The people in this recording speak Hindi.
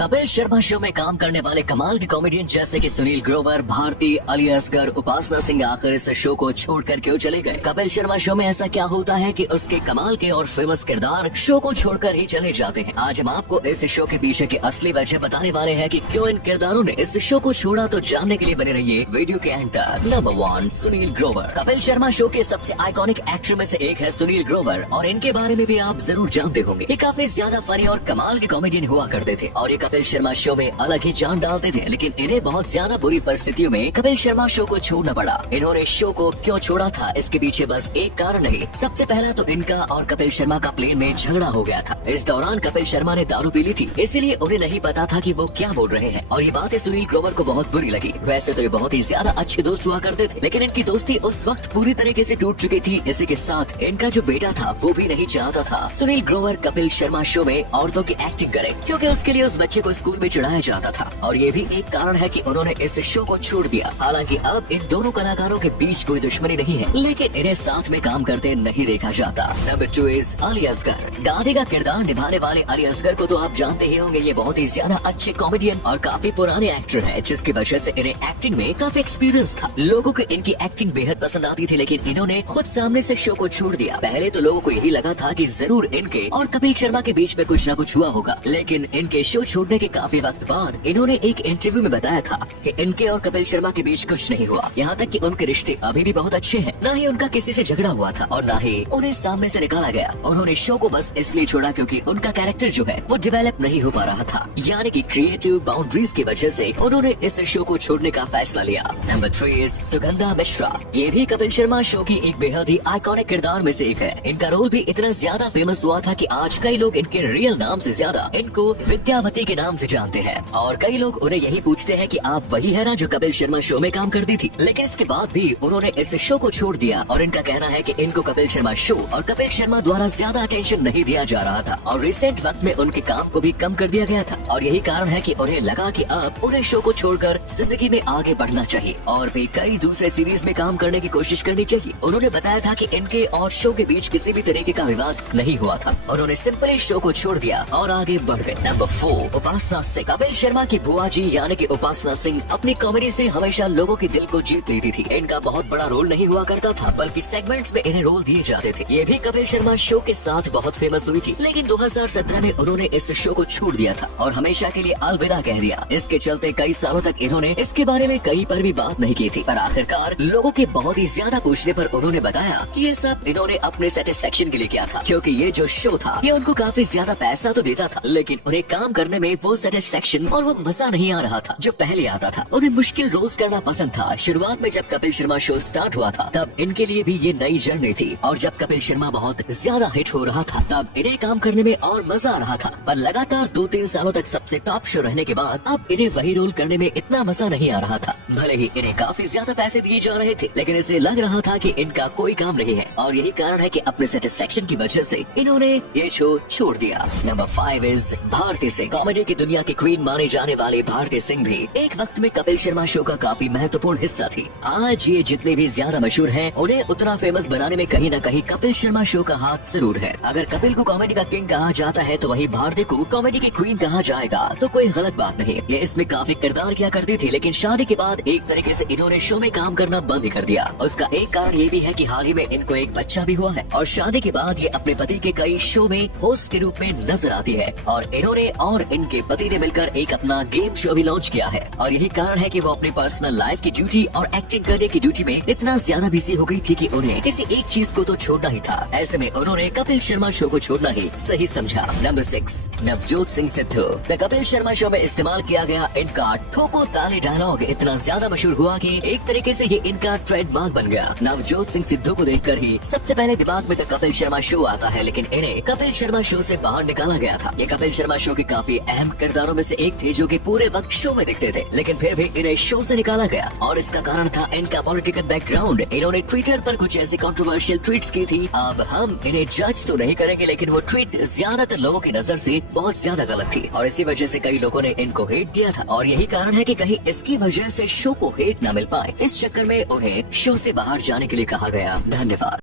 कपिल शर्मा शो में काम करने वाले कमाल के कॉमेडियन जैसे कि सुनील ग्रोवर, भारती, अली असगर, उपासना सिंह आखिर इस शो को छोड़कर क्यों चले गए। कपिल शर्मा शो में ऐसा क्या होता है कि उसके कमाल के और फेमस किरदार शो को छोड़कर ही चले जाते हैं। आज हम आपको इस शो के पीछे की असली वजह बताने वाले हैं कि क्यों इन किरदारों ने इस शो को छोड़ा। तो जानने के लिए बने रहिए वीडियो के एंड तक। नंबर 1, सुनील ग्रोवर। कपिल शर्मा शो के सबसे आइकॉनिक एक्टर में से एक है सुनील ग्रोवर और इनके बारे में भी आप जरूर जानते होंगे। ये काफी ज्यादा फनी और कमाल के कॉमेडियन हुआ करते थे और ये कपिल शर्मा शो में अलग ही जान डालते थे, लेकिन इन्हें बहुत ज्यादा बुरी परिस्थितियों में कपिल शर्मा शो को छोड़ना पड़ा। इन्होंने शो को क्यों छोड़ा था, इसके पीछे बस एक कारण है। सबसे पहला तो इनका और कपिल शर्मा का प्लेन में झगड़ा हो गया था। इस दौरान कपिल शर्मा ने दारू पी ली थी, इसीलिए उन्हें नहीं पता था कि वो क्या बोल रहे हैं और ये बातें सुनील ग्रोवर को बहुत बुरी लगी। वैसे तो ये बहुत ही ज्यादा अच्छे दोस्त हुआ करते थे, लेकिन इनकी दोस्ती उस वक्त पूरी तरीके से टूट चुकी थी। इसी के साथ इनका जो बेटा था वो भी नहीं चाहता था सुनील ग्रोवर कपिल शर्मा शो में औरतों की एक्टिंग करे, क्योंकि उसके लिए उस बच्चे को स्कूल में चढ़ाया जाता था और ये भी एक कारण है कि उन्होंने इस शो को छोड़ दिया। हालांकि अब इन दोनों कलाकारों के बीच कोई दुश्मनी नहीं है, लेकिन इन्हें साथ में काम करते नहीं देखा जाता। Number 2 is Ali Asgar. दादी का किरदार निभाने वाले अली असगर को तो आप जानते ही होंगे। ये बहुत ही ज्यादा अच्छे कॉमेडियन और काफी पुराने एक्टर हैं, जिसकी वजह से इन्हें एक्टिंग में काफी एक्सपीरियंस था। लोगों को इनकी एक्टिंग बेहद पसंद आती थी, लेकिन इन्होंने खुद सामने से शो को छोड़ दिया। पहले तो लोगों को यही लगा था कि जरूर इनके और कपिल शर्मा के बीच में कुछ न कुछ हुआ होगा, लेकिन इनके शो छोड़ने के काफी वक्त बाद इन्होंने एक इंटरव्यू में बताया था कि इनके और कपिल शर्मा के बीच कुछ नहीं हुआ। यहाँ तक कि उनके रिश्ते अभी भी बहुत अच्छे हैं। न ही उनका किसी से झगड़ा हुआ था और न ही उन्हें सामने से निकाला गया। उन्होंने शो को बस इसलिए छोड़ा क्योंकि उनका कैरेक्टर जो है वो डेवलप नहीं हो पा रहा था, यानी कि क्रिएटिव बाउंड्रीज की वजह से उन्होंने इस शो को छोड़ने का फैसला लिया। Number 3 is Sugandha Mishra. ये भी कपिल शर्मा शो की एक बेहद ही आइकॉनिक किरदार में से एक है। इनका रोल भी इतना ज्यादा फेमस हुआ था कि आज कई लोग इनके रियल नाम से ज्यादा इनको विद्यावती के नाम से जानते हैं और कई लोग उन्हें यही पूछते हैं कि आप वही है ना जो कपिल शर्मा शो में काम करती थी। लेकिन इसके बाद भी उन्होंने इस शो को छोड़ दिया और इनका कहना है कि इनको कपिल शर्मा शो और कपिल शर्मा द्वारा ज्यादा अटेंशन नहीं दिया जा रहा था और रिसेंट वक्त में उनके काम को भी कम कर दिया गया था और यही कारण है कि उन्हें लगा कि अब उन्हें शो को छोड़कर जिंदगी में आगे बढ़ना चाहिए और भी कई दूसरे सीरीज में काम करने की कोशिश करनी चाहिए। उन्होंने बताया था कि इनके और शो के बीच किसी भी तरीके का विवाद नहीं हुआ था। उन्होंने सिंपली शो को छोड़ दिया और आगे बढ़ गए। नंबर 4 उपासना सिंह। कपिल शर्मा की बुआ जी यानी कि उपासना सिंह अपनी कॉमेडी से हमेशा लोगों के दिल को जीत लेती थी। इनका बहुत बड़ा रोल नहीं हुआ करता था, बल्कि सेगमेंट्स में इन्हें रोल दिए जाते थे। ये भी कपिल शर्मा शो के साथ बहुत फेमस हुई थी, लेकिन 2017 में उन्होंने इस शो को छोड़ दिया था और हमेशा के लिए अलविदा कह दिया। इसके चलते कई सालों तक इन्होंने इसके बारे में कहीं पर भी बात नहीं की थी, पर आखिरकार लोगों के बहुत ही ज्यादा पूछने पर उन्होंने बताया कि ये सब इन्होंने अपने सेटिस्फेक्शन के लिए किया था, क्योंकि ये जो शो था ये उनको काफी ज्यादा पैसा तो देता था, लेकिन उन्हें काम करने में वो सेटिस्फेक्शन और वो मजा नहीं आ रहा था जो पहले आता था। उन्हें मुश्किल रोल्स करना पसंद था। शुरुआत में जब कपिल शर्मा शो स्टार्ट हुआ था तब इनके लिए भी ये नई जर्नी थी और जब कपिल शर्मा बहुत ज्यादा हिट हो रहा था तब इन्हें काम करने में और मजा आ रहा था, पर लगातार 2-3 सालों तक सबसे टॉप शो रहने के बाद अब इन्हें वही रोल करने में इतना मजा नहीं आ रहा था। भले ही इन्हें काफी ज्यादा पैसे दिए जा रहे थे, लेकिन इसे लग रहा था कि इनका कोई काम नहीं है और यही कारण है कि अपने सेटिस्फेक्शन की वजह से इन्होंने ये शो छोड़ दिया। Number 5 is Bharti Singh. Comedy की दुनिया की क्वीन माने जाने वाले भारती सिंह भी एक वक्त में कपिल शर्मा शो का काफी महत्वपूर्ण हिस्सा थी। आज ये जितने भी ज्यादा मशहूर हैं, उन्हें उतना फेमस बनाने में कहीं न कहीं कपिल शर्मा शो का हाथ जरूर है। अगर कपिल को कॉमेडी का किंग कहा जाता है तो वही भारती को कॉमेडी की क्वीन कहा जाएगा, तो कोई गलत बात नहीं। ये इसमें काफी किरदार किया करती थी, लेकिन शादी के बाद एक तरीके से इन्होंने शो में काम करना बंद कर दिया। उसका एक कारण ये भी है कि हाल ही में इनको एक बच्चा भी हुआ है और शादी के बाद ये अपने पति के कई शो में होस्ट के रूप में नजर आती है और इन्होंने और इनके पति ने मिलकर एक अपना गेम शो भी लॉन्च किया है और यही कारण है कि वो अपनी पर्सनल लाइफ की ड्यूटी और एक्टिंग करने की ड्यूटी में इतना ज्यादा बिजी हो गई थी कि उन्हें किसी एक चीज को तो छोड़ना ही था। ऐसे में उन्होंने कपिल शर्मा शो को छोड़ना ही सही समझा। Number 6 Navjot Singh Sidhu. The Kapil Sharma show में इस्तेमाल किया गया इनका ठोको ताले डायलॉग इतना ज्यादा मशहूर हुआ कि एक तरीके से ये इनका ट्रेडमार्क बन गया। नवजोत सिंह सिद्धू को देखकर ही सबसे पहले दिमाग में तो कपिल शर्मा शो आता है, लेकिन इन्हें कपिल शर्मा शो से बाहर निकाला गया था। ये कपिल शर्मा शो के काफी अहम किरदारों में से एक थे जो कि पूरे वक्त शो में दिखते थे, लेकिन फिर भी इन्हें शो से निकाला गया और इसका कारण था इनका पॉलिटिकल बैकग्राउंड। इन्होंने ट्विटर पर कुछ ऐसी कंट्रोवर्शियल ट्वीट्स की थी। अब हम इन्हें जज तो नहीं करेंगे, लेकिन वो ट्वीट ज्यादातर लोगों की नजर से बहुत ज्यादा गलत थी और इसी वजह से कई लोगों ने इनको हेट दिया था और यही कारण है कि कहीं इसकी वजह से शो को हेट न मिल पाए। इस चक्कर में उन्हें शो से बाहर जाने के लिए कहा गया। धन्यवाद।